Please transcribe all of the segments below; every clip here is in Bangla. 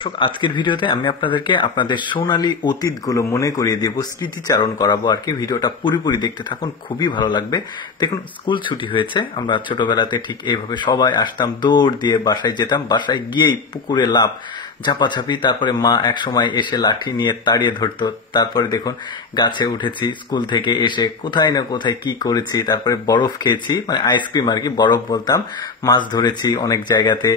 আজকের ভিডিওতে আমি আপনাদেরকে আপনাদের সোনালী অতীতগুলো মনে করিয়ে দেব, স্মৃতিচারণ করাবো আর কি। ভিডিওটা পুরোপুরি দেখতে থাকুন, খুবই ভালো লাগবে। দেখুন, স্কুল ছুটি হয়েছে, আমরা ছোটবেলাতে ঠিক এইভাবে সবাই আসতাম, দৌড় দিয়ে বাসায় যেতাম, বাসায় গিয়েই পুকুরে লাফ ঝাপাঝাপি, তারপরে মা এক সময় এসে লাঠি নিয়ে তাড়িয়ে ধরতো। তারপরে দেখুন গাছে উঠেছি, স্কুল থেকে এসে কোথায় না কোথায় কি করেছি, তারপরে বরফ খেয়েছি, মানে আইসক্রিম আর কি, বরফ বলতাম, মাছ ধরেছি অনেক জায়গাতে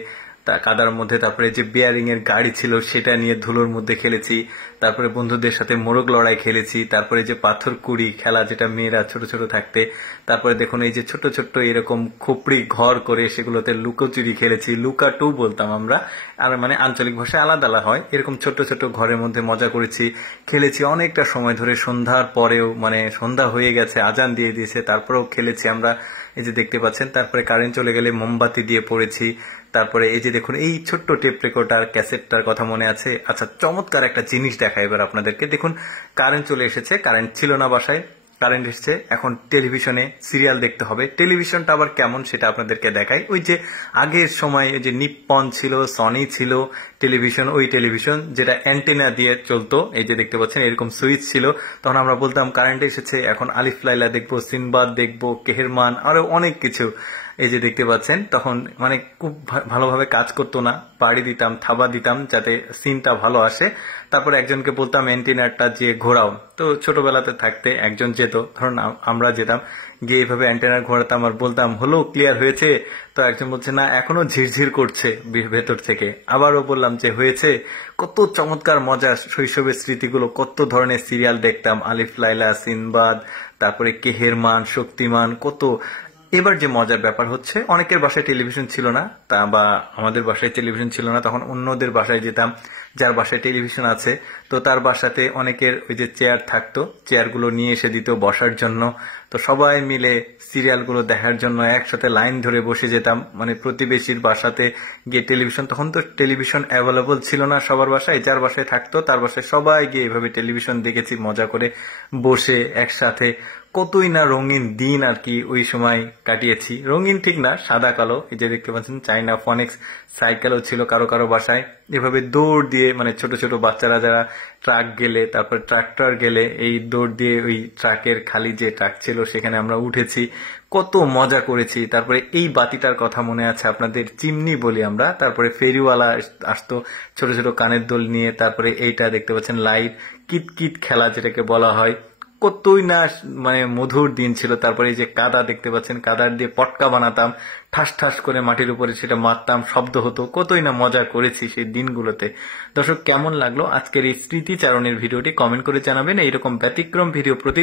কাদার মধ্যে। তারপরে যে বিয়ারিং এর গাড়ি ছিল সেটা নিয়ে ধুলোর মধ্যে খেলেছি, তারপরে বন্ধুদের সাথে মোরগ লড়াই খেলেছি, তারপরে যে পাথর কুড়ি খেলা যেটা মেয়েরা ছোট ছোট থাকতে, তারপরে দেখুন এই যে ছোট ছোট এরকম খোপড়ি ঘর করে সেগুলোতে লুকোচুরি খেলেছি, লুকাটু বলতাম আমরা, আর মানে আঞ্চলিক ভাষায় আলাদা আলাদা হয়। এরকম ছোট ছোট ঘরের মধ্যে মজা করেছি, খেলেছি অনেকটা সময় ধরে, সন্ধ্যার পরেও, মানে সন্ধ্যা হয়ে গেছে, আজান দিয়ে দিয়েছে, তারপরেও খেলেছি আমরা, এই যে দেখতে পাচ্ছেন। তারপরে কারেন্ট চলে গেলে মোমবাতি দিয়ে পড়েছি। তারপরে এই যে দেখুন এই ছোট্ট টেপ রেকর্ডার ক্যাসেটটার কথা মনে আছে? আচ্ছা, চমৎকার একটা জিনিস দেখাই এবার আপনাদেরকে। দেখুন, কারেন্ট চলে এসেছে, কারেন্ট ছিল না বাসায়, কারেন্ট এসেছে, এখন টেলিভিশনে সিরিয়াল দেখতে হবে। টেলিভিশনটা আবার কেমন সেটা আপনাদেরকে দেখাই। ওই যে আগের সময় ওই যে নিপ্পন ছিল, সনি ছিল টেলিভিশন, ওই টেলিভিশন যেটা অ্যান্টেনা দিয়ে চলতো, এই যে দেখতে পাচ্ছেন এরকম সুইচ ছিল। তখন আমরা বলতাম কারেন্ট এসেছে, এখন আলিফ লাইলা দেখবো, সিনবাদ দেখবো, কেহেরমান, আরো অনেক কিছু। এই যে দেখতে পাচ্ছেন, তখন মানে খুব ভালোভাবে কাজ করতো না, বাড়ি দিতাম, থাবা দিতাম যাতে সিনটা ভালো আসে। তারপর একজনকে বলতাম অ্যান্টেনাটা যে ঘোরাও, তো ছোটবেলাতে থাকতে একজন যেত, ধরুন আমরা যেতাম, গিয়ে এইভাবে অ্যান্টেনা ঘোরাতাম আর বলতাম হলো, ক্লিয়ার হয়েছে? তো একজন বলছে না, এখনো ঝিরঝির করছে ভেতর থেকে। আবারও বললাম যে হয়েছে। কত চমৎকার মজা, শৈশবের স্মৃতিগুলো। কত ধরনের সিরিয়াল দেখতাম, আলিফ লাইলা, সিনবাদ, তারপরে কেহেরমান, শক্তিমান, কত। এবার যে মজার ব্যাপার হচ্ছে, অনেকের বাসায় টেলিভিশন ছিল না, তা বা আমাদের বাসায় টেলিভিশন ছিল না, তখন অন্যদের বাসায় যেতাম, যার বাসায় টেলিভিশন আছে। তো তার বাসাতে অনেকের ওই যে চেয়ার থাকতো, চেয়ারগুলো নিয়ে এসে দিত বসার জন্য। তো সবাই মিলে সিরিয়ালগুলো দেখার জন্য একসাথে লাইন ধরে বসে যেতাম, মানে প্রতিবেশীর বাসাতে গিয়ে টেলিভিশন, তখন তো টেলিভিশন অ্যাভেলেবল ছিল না সবার বাসায়, যার বাসায় থাকতো তার বাসায় সবাই গিয়ে এভাবে টেলিভিশন দেখেছি মজা করে বসে একসাথে। কতই না রঙিন দিন আর কি ওই সময় কাটিয়েছি। রঙিন ঠিক না, সাদা কালো। এই যে দেখতে পাচ্ছেন চাইনা ফনিক্স সাইকেলও ছিল কারো কারো বাসায়। এভাবে দৌড় দিয়ে, মানে ছোট ছোট বাচ্চারা যারা ট্রাক গেলে, তারপর ট্রাক্টর গেলে, এই দৌড় দিয়ে ওই ট্রাকের খালি যে ট্রাক ছিল সেখানে আমরা উঠেছি, কত মজা করেছি। তারপরে এই বাতিটার কথা মনে আছে আপনাদের, চিমনি বলি আমরা। তারপরে ফেরিওয়ালা আসতো ছোট ছোট কানের দোল নিয়ে। তারপরে এইটা দেখতে পাচ্ছেন লাইট, কিতকিত খেলা যেটাকে বলা হয়। কতই না মানে মধুর দিন ছিল। তারপরে এই যে কাদা দেখতে পাচ্ছেন, কাদার দিয়ে পটকা বানাতাম, ঠাস ঠাস করে মাটির উপরে সেটা মারতাম, শব্দ হতো। কতই না মজা করেছি সেই দিনগুলোতে। দর্শক, কেমন লাগলো আজকের এই স্মৃতিচারণের ভিডিওটি কমেন্ট করে জানাবেন। এইরকম ব্যতিক্রম ভিডিও প্রতি